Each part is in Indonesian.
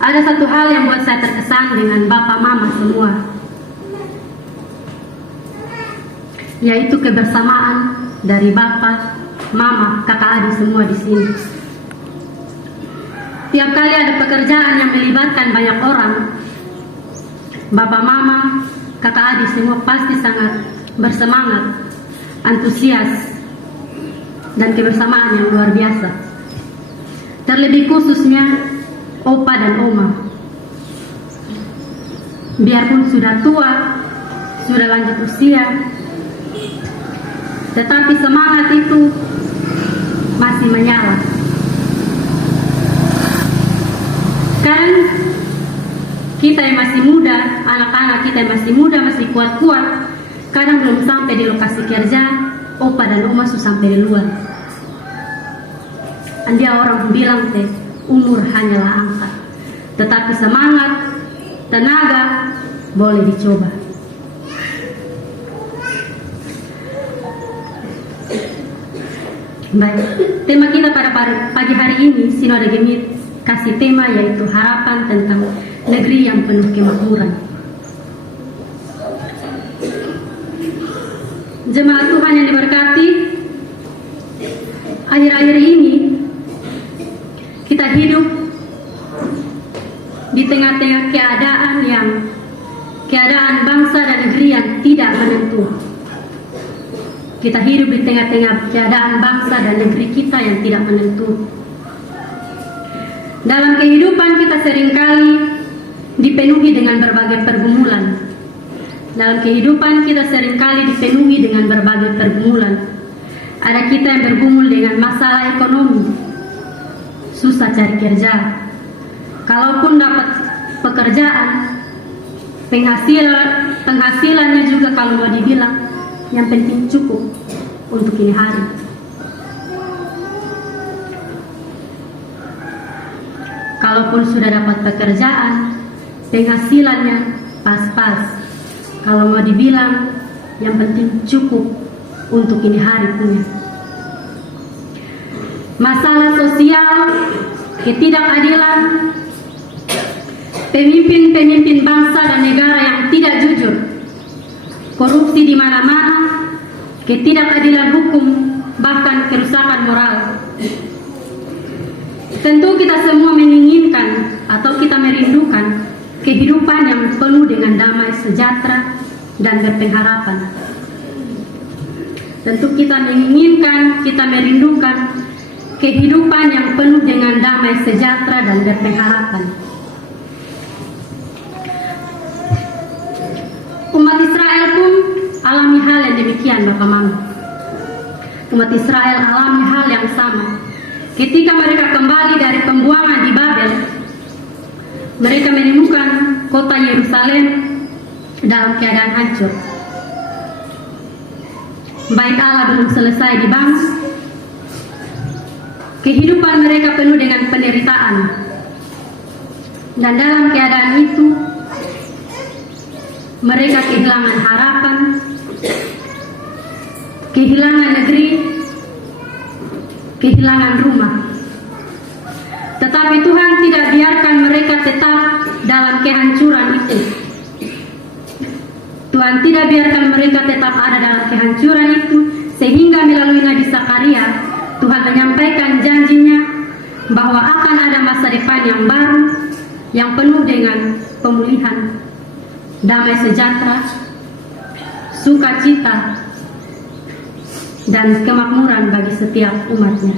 Ada satu hal yang buat saya terkesan dengan Bapak Mama semua, yaitu kebersamaan dari Bapak, Mama, kakak adik semua di sini. Tiap kali ada pekerjaan yang melibatkan banyak orang, Bapak, Mama, kakak adik semua pasti sangat bersemangat, antusias, dan kebersamaan yang luar biasa. Terlebih khususnya Opa dan Oma. Biarpun sudah tua, sudah lanjut usia, tetapi semangat itu masih menyala. Sekarang kita yang masih muda, anak-anak kita yang masih muda, masih kuat-kuat, kadang belum sampai di lokasi kerja, Opa dan Oma sudah sampai di luar. Dia orang bilang teh, umur hanyalah angka, tetapi semangat, tenaga boleh dicoba. Baik, tema kita pada pagi hari ini Sinode Gemit kasih tema yaitu harapan tentang negeri yang penuh kemakmuran. Jemaat Tuhan yang diberkati, akhir-akhir ini kita hidup di tengah-tengah keadaan bangsa dan negeri yang tidak menentu. Kita hidup di tengah-tengah keadaan bangsa dan negeri kita yang tidak menentu. Dalam kehidupan kita seringkali dipenuhi dengan berbagai pergumulan. Dalam kehidupan kita seringkali dipenuhi dengan berbagai pergumulan. Ada kita yang bergumul dengan masalah ekonomi, susah cari kerja. Kalaupun dapat pekerjaan, penghasilannya juga kalau mau dibilang yang penting cukup untuk ini hari. Kalaupun sudah dapat pekerjaan, penghasilannya pas-pas. Kalau mau dibilang yang penting cukup untuk ini hari punya. Masalah sosial, ketidakadilan, pemimpin-pemimpin bangsa dan negara yang tidak jujur, korupsi di mana-mana, ketidakadilan hukum, bahkan kerusakan moral. Tentu kita semua menginginkan atau kita merindukan kehidupan yang penuh dengan damai sejahtera dan berpengharapan. Tentu kita menginginkan, kita merindukan kehidupan yang penuh dengan damai sejahtera dan berpengharapan. Umat Israel pun alami hal yang demikian, Bapak Mama. Umat Israel alami hal yang sama. Ketika mereka kembali dari pembuangan di Babel, mereka menemukan kota Yerusalem dalam keadaan hancur. Bait Allah belum selesai dibangun. Kehidupan mereka penuh dengan penderitaan. Dan dalam keadaan itu, mereka kehilangan harapan, kehilangan negeri, kehilangan rumah. Tetapi Tuhan tidak biarkan mereka tetap dalam kehancuran itu. Tuhan tidak biarkan mereka tetap ada dalam kehancuran itu, sehingga melalui Nabi Zakaria, Tuhan menyampaikan janjinya bahwa akan ada masa depan yang baru, yang penuh dengan pemulihan, damai sejahtera, sukacita, dan kemakmuran bagi setiap umatnya.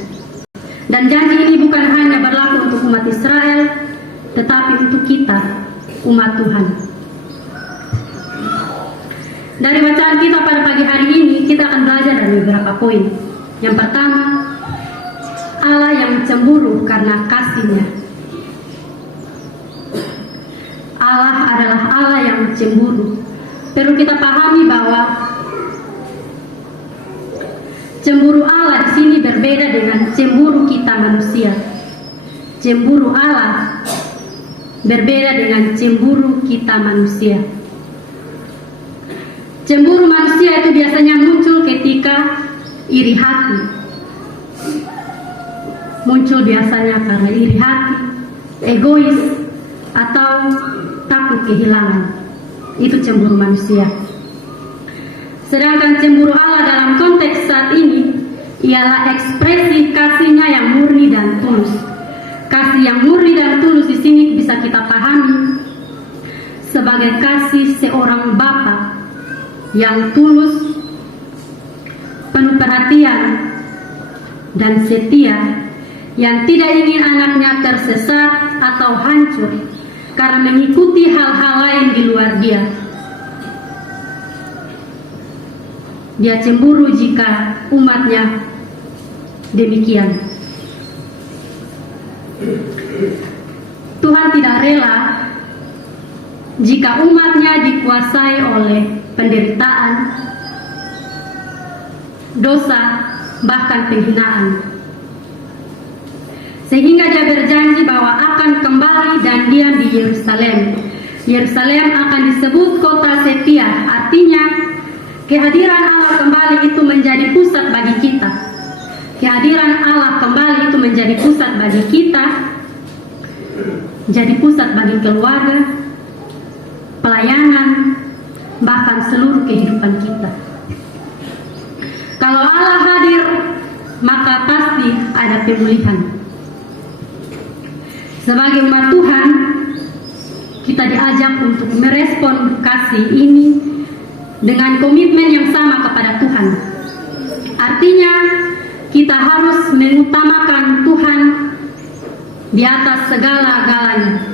Dan janji ini bukan hanya berlaku untuk umat Israel, tetapi untuk kita, umat Tuhan. Dari bacaan kita pada pagi hari ini, kita akan belajar dari beberapa poin. Yang pertama, Allah yang cemburu karena kasih-Nya. Allah adalah Allah yang cemburu. Perlu kita pahami bahwa cemburu Allah di sini berbeda dengan cemburu kita manusia. Cemburu Allah berbeda dengan cemburu kita manusia. Cemburu manusia itu biasanya muncul ketika iri hati. Muncul biasanya karena iri hati, egois, atau takut kehilangan. Itu cemburu manusia. Sedangkan cemburu Allah dalam konteks saat ini ialah ekspresi kasihnya yang murni dan tulus. Kasih yang murni dan tulus di sini bisa kita pahami sebagai kasih seorang bapa yang tulus, penuh perhatian dan setia, yang tidak ingin anaknya tersesat atau hancur karena mengikuti hal-hal lain di luar dia. Dia cemburu jika umatnya demikian. Tuhan tidak rela jika umatnya dikuasai oleh penderitaan, dosa, bahkan penghinaan. Sehingga dia berjanji bahwa akan kembali dan diam di Yerusalem. Yerusalem akan disebut kota setia, artinya kehadiran Allah kembali itu menjadi pusat bagi kita. Kehadiran Allah kembali itu menjadi pusat bagi kita, jadi pusat bagi keluarga, pelayanan, bahkan seluruh kehidupan kita. Kalau Allah hadir, maka pasti ada pemulihan. Sebagai umat Tuhan, kita diajak untuk merespon kasih ini dengan komitmen yang sama kepada Tuhan. Artinya, kita harus mengutamakan Tuhan di atas segala-galanya.